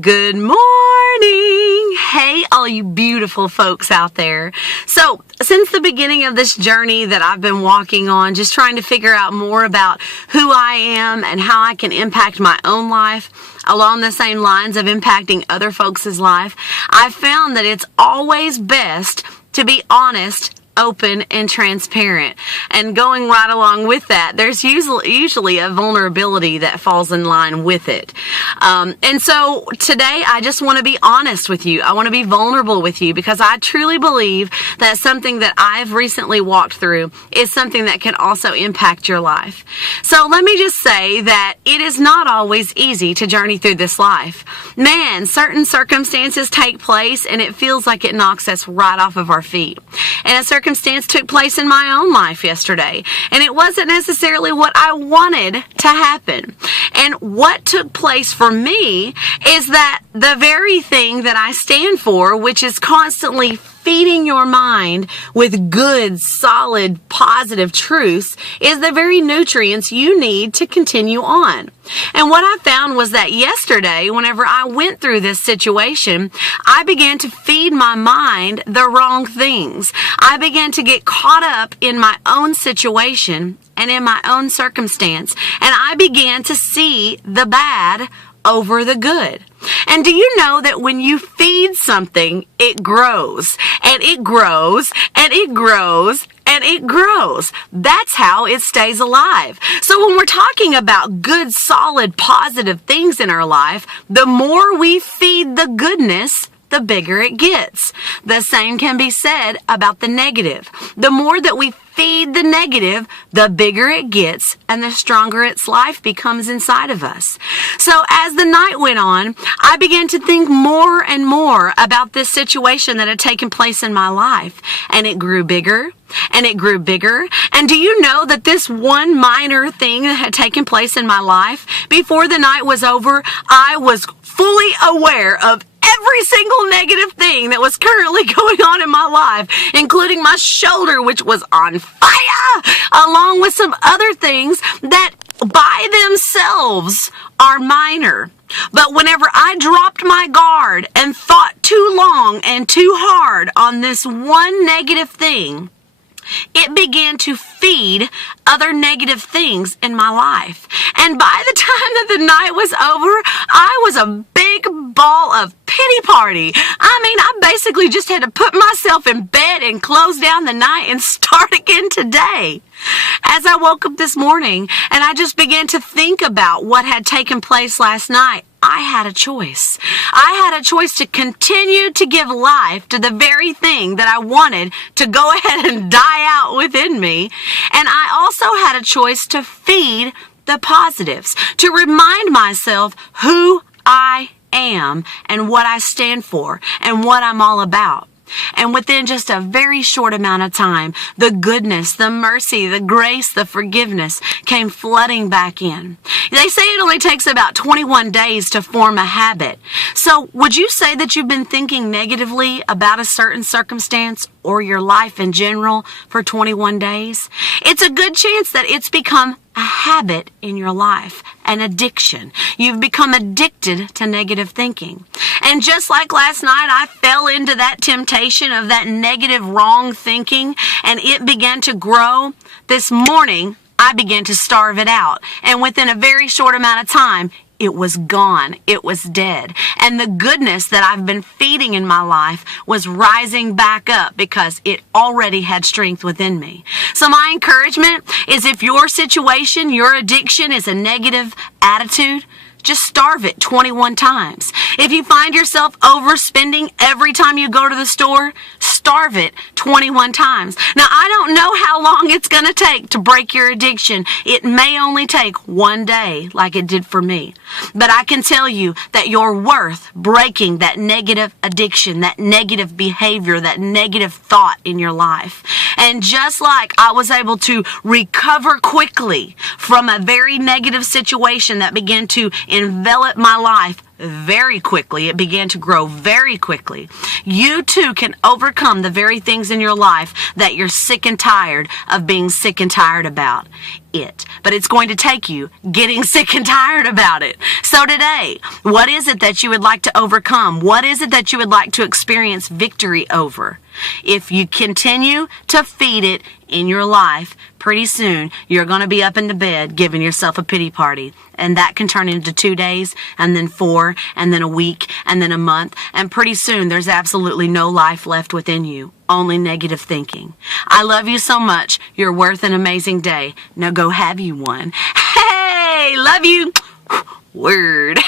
Good morning! Hey, all you beautiful folks out there. So, since the beginning of this journey that I've been walking on, just trying to figure out more about who I am and how I can impact my own life along the same lines of impacting other folks' life, I've found that it's always best to be honest, open, and transparent. And going right along with that, there's usually a vulnerability that falls in line with it. And so today, I just want to be honest with you. I want to be vulnerable with you because I truly believe that something that I've recently walked through is something that can also impact your life. So let me just say that it is not always easy to journey through this life. Man, certain circumstances take place and it feels like it knocks us right off of our feet. And a circumstance took place in my own life yesterday, and it wasn't necessarily what I wanted to happen. And what took place for me is that the very thing that I stand for, which is constantly feeding your mind with good, solid, positive truths, is the very nutrients you need to continue on. And what I found was that yesterday, whenever I went through this situation, I began to feed my mind the wrong things. I began to get caught up in my own situation and in my own circumstance, and I began to see the bad over the good. And do you know that when you feed something, it grows, and it grows, and it grows, and it grows. That's how it stays alive. So when we're talking about good, solid, positive things in our life, the more we feed the goodness, the bigger it gets. The same can be said about the negative. The more that we feed the negative, the bigger it gets and the stronger its life becomes inside of us. So as the night went on, I began to think more and more about this situation that had taken place in my life. And it grew bigger and it grew bigger. And do you know that this one minor thing that had taken place in my life, before the night was over, I was fully aware of every single negative thing that was currently going on in my life, including my shoulder, which was on fire, along with some other things that by themselves are minor. But whenever I dropped my guard and thought too long and too hard on this one negative thing, it began to feed other negative things in my life. And by the time that the night was over, I was a big ball of pity party. I mean, I basically just had to put myself in bed and close down the night and start again today. As I woke up this morning and I just began to think about what had taken place last night, I had a choice. I had a choice to continue to give life to the very thing that I wanted to go ahead and die out within me. And I also had a choice to feed the positives, to remind myself who I am and what I stand for and what I'm all about. And within just a very short amount of time, the goodness, the mercy, the grace, the forgiveness came flooding back in. They say it only takes about 21 days to form a habit. So would you say that you've been thinking negatively about a certain circumstance or your life in general for 21 days? It's a good chance that it's become a habit in your life, an addiction. You've become addicted to negative thinking. And just like last night, I fell into that temptation of that negative, wrong thinking, and it began to grow. This morning, I began to starve it out. And within a very short amount of time, it was gone. It was dead. And the goodness that I've been feeding in my life was rising back up because it already had strength within me. So my encouragement is, if your situation, your addiction is a negative attitude, just starve it 21 times. If you find yourself overspending every time you go to the store, starve it 21 times. Now, I don't know how long it's going to take to break your addiction. It may only take one day, like it did for me. But I can tell you that you're worth breaking that negative addiction, that negative behavior, that negative thought in your life. And just like I was able to recover quickly from a very negative situation that began to envelop my life very quickly. It began to grow very quickly. You too can overcome the very things in your life that you're sick and tired of being sick and tired about it. But it's going to take you getting sick and tired about it. So today, what is it that you would like to overcome? What is it that you would like to experience victory over? If you continue to feed it in your life, pretty soon you're going to be up in the bed giving yourself a pity party. And that can turn into 2 days, and then 4, and then a week, and then a month. And pretty soon there's absolutely no life left within you. Only negative thinking. I love you so much. You're worth an amazing day. Now go have you one. Hey, love you. Word.